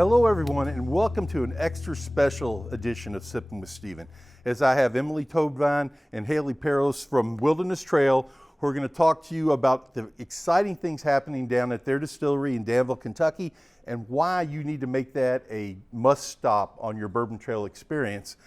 Hello everyone, and welcome to an extra special edition of Sippin' with Steven. As I have Emily Toadvine and Haley Perros from Wilderness Trail, who are going to talk to you about the exciting things happening down at their distillery in Danville, Kentucky, and why you need to make that a must stop on your bourbon trail experience.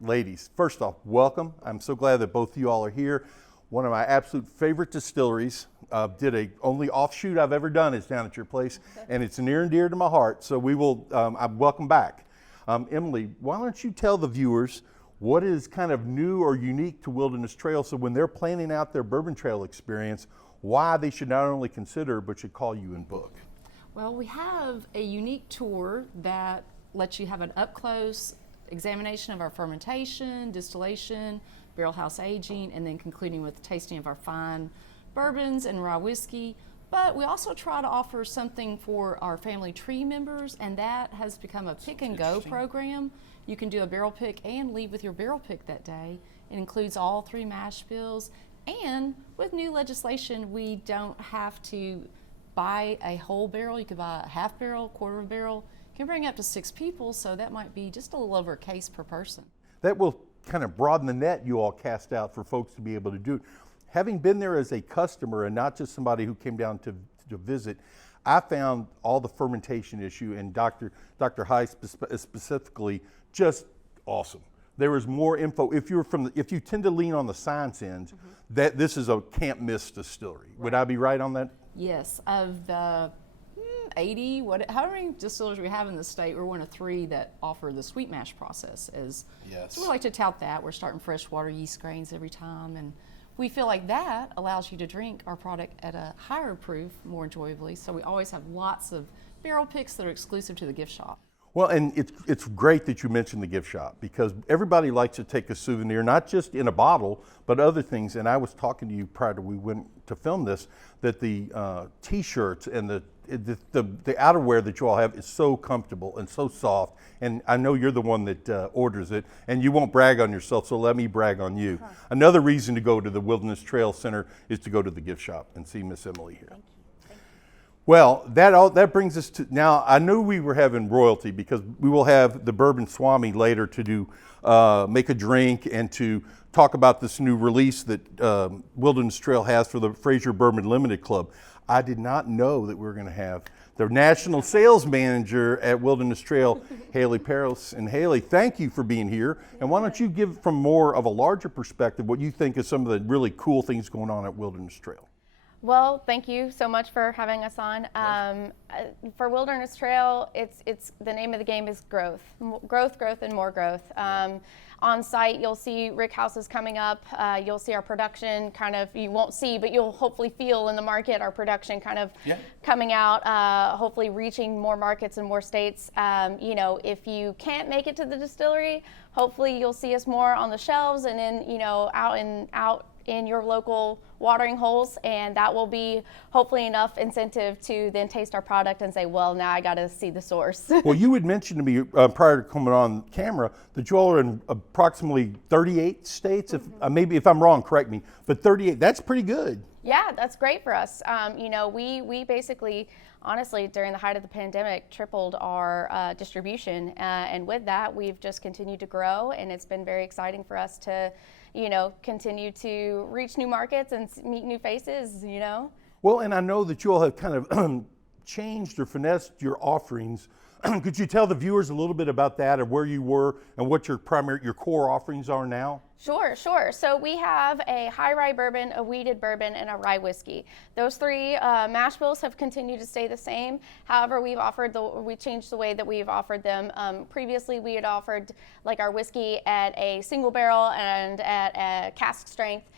Ladies, first off, welcome. I'm so glad that both of you all are here. One of my absolute favorite distilleries. Did a only offshoot I've ever done is down at your place, and it's near and dear to my heart. So we will. Welcome back, Emily. Why don't you tell the viewers what is kind of new or unique to Wilderness Trail, so when they're planning out their bourbon trail experience, why they should not only consider but should call you and book. Well, we have a unique tour that lets you have an up-close examination of our fermentation, distillation, barrel house aging, and then concluding with tasting of our fine bourbons and rye whiskey. But we also try to offer something for our family tree members, and that has become a pick and go program. You can do a barrel pick and leave with your barrel pick that day. It includes all 3 mash bills, and with new legislation, we don't have to buy a whole barrel. You could buy a half barrel, quarter of a barrel. You can bring up to 6 people, so that might be just a little over a case per person. That will kind of broaden the net you all cast out for folks to be able to do it. Having been there as a customer and not just somebody who came down to visit, I found all the fermentation issue and Dr. High specifically just awesome. There was more info. If you tend to lean on the science end, that this is a can't miss distillery. Right. Would I be right on that? Yes, of the 80, however many distillers we have in the state, we're one of 3 that offer the sweet mash process. Yes. So we like to tout that. We're starting freshwater yeast grains every time, and we feel like that allows you to drink our product at a higher proof more enjoyably. So we always have lots of barrel picks that are exclusive to the gift shop. Well, and it's great that you mentioned the gift shop, because everybody likes to take a souvenir, not just in a bottle, but other things. And I was talking to you prior to we went to film this, that the T-shirts and the outerwear that you all have is so comfortable and so soft. And I know you're the one that orders it, and you won't brag on yourself, so let me brag on you. Huh. Another reason to go to the Wilderness Trail Center is to go to the gift shop and see Miss Emily here. Thank you. Well, that brings us to, now I knew we were having royalty because we will have the Bourbon Swami later to do, make a drink and to talk about this new release that Wilderness Trail has for the Fraser Bourbon Limited Club. I did not know that we were going to have the national sales manager at Wilderness Trail, Haley Perros. And Haley, thank you for being here. And why don't you give from more of a larger perspective what you think is some of the really cool things going on at Wilderness Trail? Well, thank you so much for having us on. For Wilderness Trail, it's the name of the game is growth, and more growth. On site, you'll see rick houses coming up. You'll see our production kind of, you won't see, but you'll hopefully feel in the market our production kind of coming out, hopefully reaching more markets and more states. You know, if you can't make it to the distillery, hopefully you'll see us more on the shelves and out in your local watering holes, and that will be hopefully enough incentive to then taste our product and say, well, now I got to see the source. Well, you had mentioned to me prior to coming on camera that you all are in approximately 38 states. If maybe if I'm wrong, correct me, but 38, that's pretty good. Yeah, that's great for us. You know, we basically, honestly, during the height of the pandemic, tripled our distribution, and with that, we've just continued to grow, and it's been very exciting for us to, you know, continue to reach new markets and meet new faces, you know. Well, and I know that you all have kind of changed or finessed your offerings. Could you tell the viewers a little bit about that, or where you were and what your core offerings are now? Sure. So we have a high rye bourbon, a wheated bourbon, and a rye whiskey. Those 3 mash bills have continued to stay the same. However, we changed the way that we've offered them. Previously, we had offered like our whiskey at a single barrel and at a cask strength.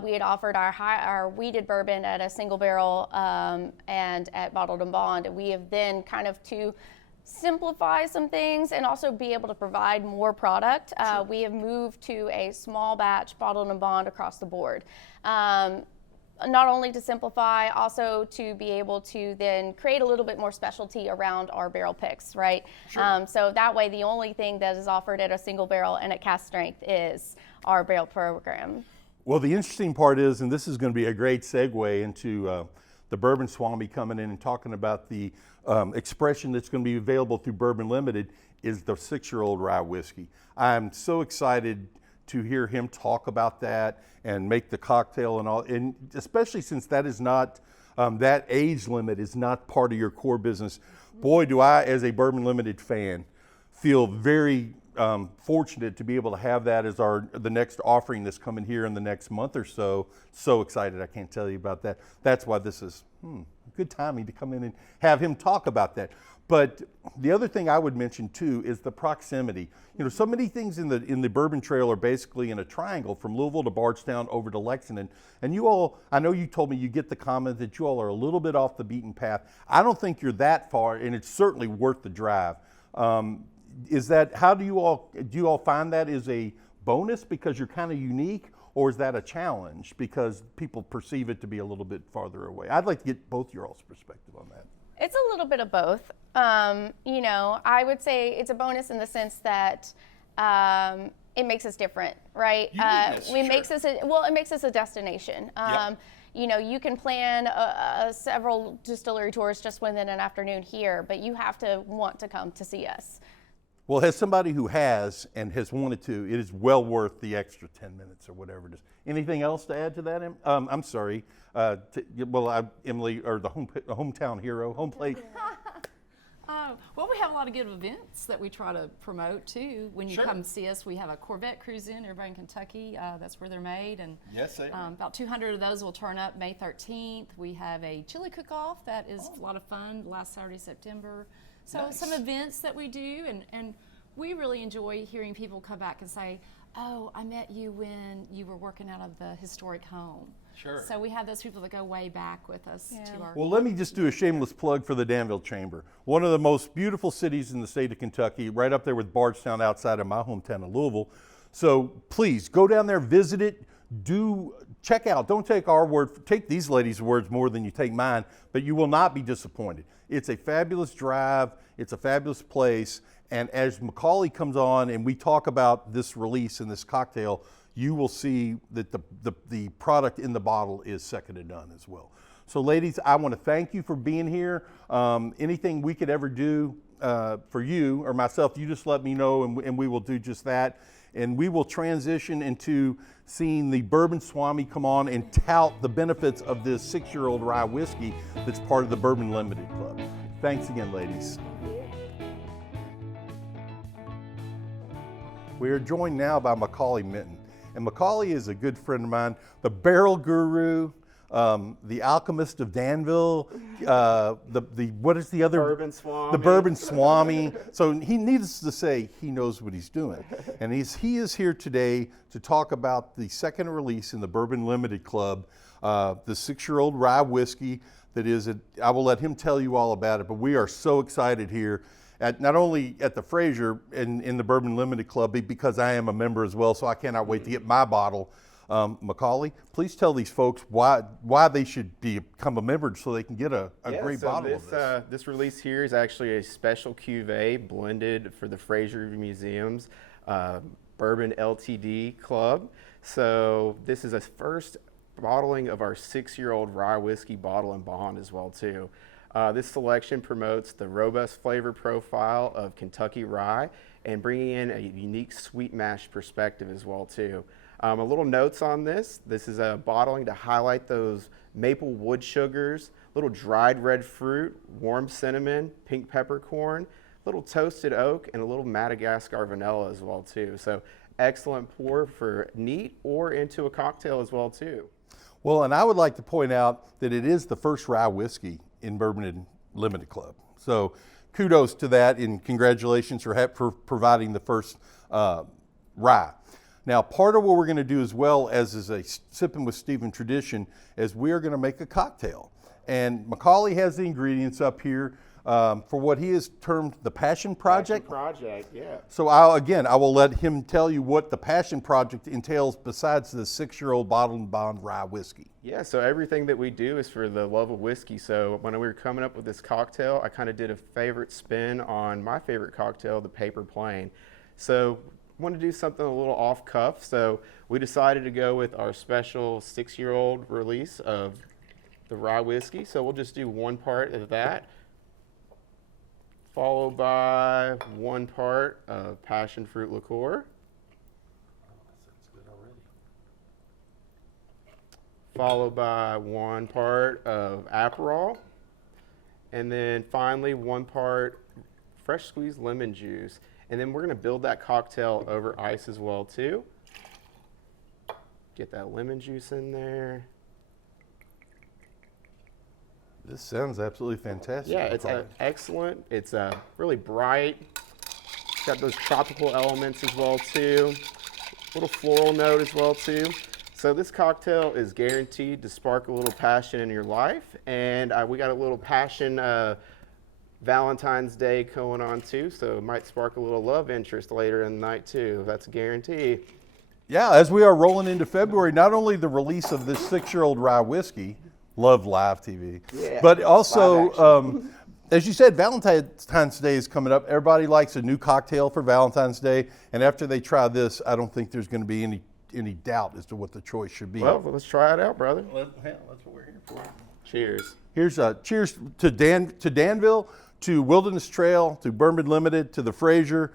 We had offered our wheated bourbon at a single barrel and at bottled and bond. We have then kind of to simplify some things and also be able to provide more product. We have moved to a small batch bottled and bond across the board. Not only to simplify, also to be able to then create a little bit more specialty around our barrel picks, right? Sure. So that way the only thing that is offered at a single barrel and at cask strength is our barrel program. Well, the interesting part is, and this is going to be a great segue into the Bourbon Swami coming in and talking about the expression that's going to be available through Bourbon Limited is the 6-year-old rye whiskey. I'm so excited to hear him talk about that and make the cocktail and all, and especially since that is not, that age limit is not part of your core business. Boy, do I, as a Bourbon Limited fan, feel very fortunate to be able to have that as the next offering that's coming here in the next month or so. So excited, I can't tell you about that. That's why this is good timing to come in and have him talk about that. But the other thing I would mention too is the proximity. You know, so many things in the Bourbon Trail are basically in a triangle from Louisville to Bardstown over to Lexington. And you all, I know you told me you get the comment that you all are a little bit off the beaten path. I don't think you're that far, and it's certainly worth the drive. Is that, how do you all find that is a bonus because you're kind of unique, or is that a challenge because people perceive it to be a little bit farther away? I'd like to get both your all's perspective on that. It's a little bit of both. You know, I would say it's a bonus in the sense that it makes us different, right? It makes us a destination. You know, you can plan several distillery tours just within an afternoon here, but you have to want to come to see us. Well, as somebody who has and has wanted to, it is well worth the extra 10 minutes or whatever it is. Anything else to add to that? I'm sorry. Emily, or the hometown hero, home plate. Well, we have a lot of good events that we try to promote too. When you come see us, we have a Corvette cruise in, everybody in Kentucky. That's where they're made. And yes, about 200 of those will turn up May 13th. We have a chili cook-off that is a lot of fun last Saturday, September. So some events that we do, and we really enjoy hearing people come back and say, oh, I met you when you were working out of the historic home. Sure. So we have those people that go way back with us to our... Well, let me just do a shameless plug for the Danville Chamber. One of the most beautiful cities in the state of Kentucky, right up there with Bardstown outside of my hometown of Louisville. So please go down there, visit it, check out, don't take our word, take these ladies' words more than you take mine, but you will not be disappointed. It's a fabulous drive, it's a fabulous place, and as Macaulay comes on and we talk about this release and this cocktail, you will see that the product in the bottle is second to none as well. So ladies, I want to thank you for being here. Anything we could ever do for you or myself, you just let me know and we will do just that. And we will transition into seeing the Bourbon Swami come on and tout the benefits of this 6-year-old rye whiskey that's part of the Bourbon Limited Club. Thanks again, ladies. We are joined now by Macaulay Minton. And Macaulay is a good friend of mine, the barrel guru, the alchemist of Danville, what is the other? Bourbon Swami. The Bourbon Swami. So he needs to say he knows what he's doing. And he is here today to talk about the second release in the Bourbon Limited Club, the 6-year-old rye whiskey that is, I will let him tell you all about it, but we are so excited here. Not only at the Fraser in the Bourbon Limited Club, because I am a member as well, so I cannot wait to get my bottle. Macaulay, please tell these folks why they should become a member so they can get a great bottle of this. This release here is actually a special cuvee blended for the Fraser Museum's Bourbon LTD Club. So this is a first bottling of our 6-year-old rye whiskey bottle and bond as well too. This selection promotes the robust flavor profile of Kentucky rye and bringing in a unique sweet mash perspective as well too. A little notes on this. This is a bottling to highlight those maple wood sugars, little dried red fruit, warm cinnamon, pink peppercorn, little toasted oak, and a little Madagascar vanilla as well too. So excellent pour for neat or into a cocktail as well too. Well, and I would like to point out that it is the first rye whiskey in Bourbon Limited Club. So kudos to that and congratulations for providing the first rye. Now, part of what we're going to do as well as is a Sippin' with Stephen tradition is we are going to make a cocktail. And Macaulay has the ingredients up here for what he has termed the Passion Project. Passion Project, yeah. So I will let him tell you what the Passion Project entails besides the 6-year-old bottled and bond rye whiskey. Yeah, so everything that we do is for the love of whiskey. So when we were coming up with this cocktail, I kind of did a favorite spin on my favorite cocktail, the Paper Plane. So I wanted to do something a little off cuff. So we decided to go with our special 6-year-old release of the rye whiskey. So we'll just do 1 part of that, followed by 1 part of passion fruit liqueur, followed by 1 part of Aperol, and then finally 1 part fresh squeezed lemon juice. And then we're gonna build that cocktail over ice as well too. Get that lemon juice in there. This sounds absolutely fantastic. Yeah, it's excellent. It's really bright. It's got those tropical elements as well too. Little floral note as well too. So this cocktail is guaranteed to spark a little passion in your life. And we got a little passion Valentine's Day going on too. So it might spark a little love interest later in the night too. That's a guarantee. Yeah, as we are rolling into February, not only the release of this 6-year-old rye whiskey, love live TV, Yeah, but also, as you said, Valentine's Day is coming up. Everybody likes a new cocktail for Valentine's Day, and after they try this, I don't think there's going to be any doubt as to what the choice should be. Well, let's try it out, brother. That's what we're here for. Cheers. Here's cheers to Danville, to Wilderness Trail, to Bourbon Limited, to the Fraser,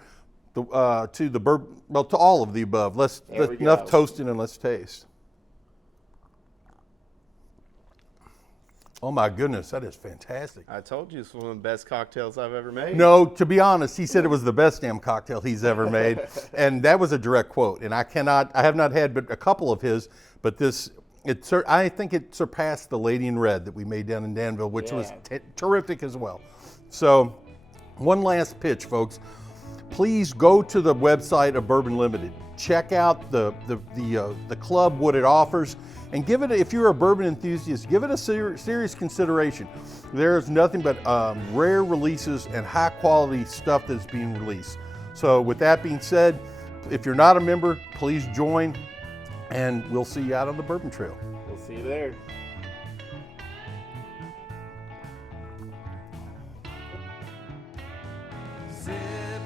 to all of the above. Let's enough toasting and let's taste. Oh my goodness, that is fantastic. I told you it's one of the best cocktails I've ever made. No, to be honest, he said it was the best damn cocktail he's ever made, and that was a direct quote. And I have not had but a couple of his, but I think it surpassed the Lady in Red that we made down in Danville, which was terrific as well. So, one last pitch, folks. Please go to the website of Bourbon Limited. Check out the club, what it offers, and give it, if you're a bourbon enthusiast, give it a serious consideration. There's nothing but rare releases and high quality stuff that's being released. So with that being said, if you're not a member, please join, and we'll see you out on the Bourbon Trail. We'll see you there. Sippin'.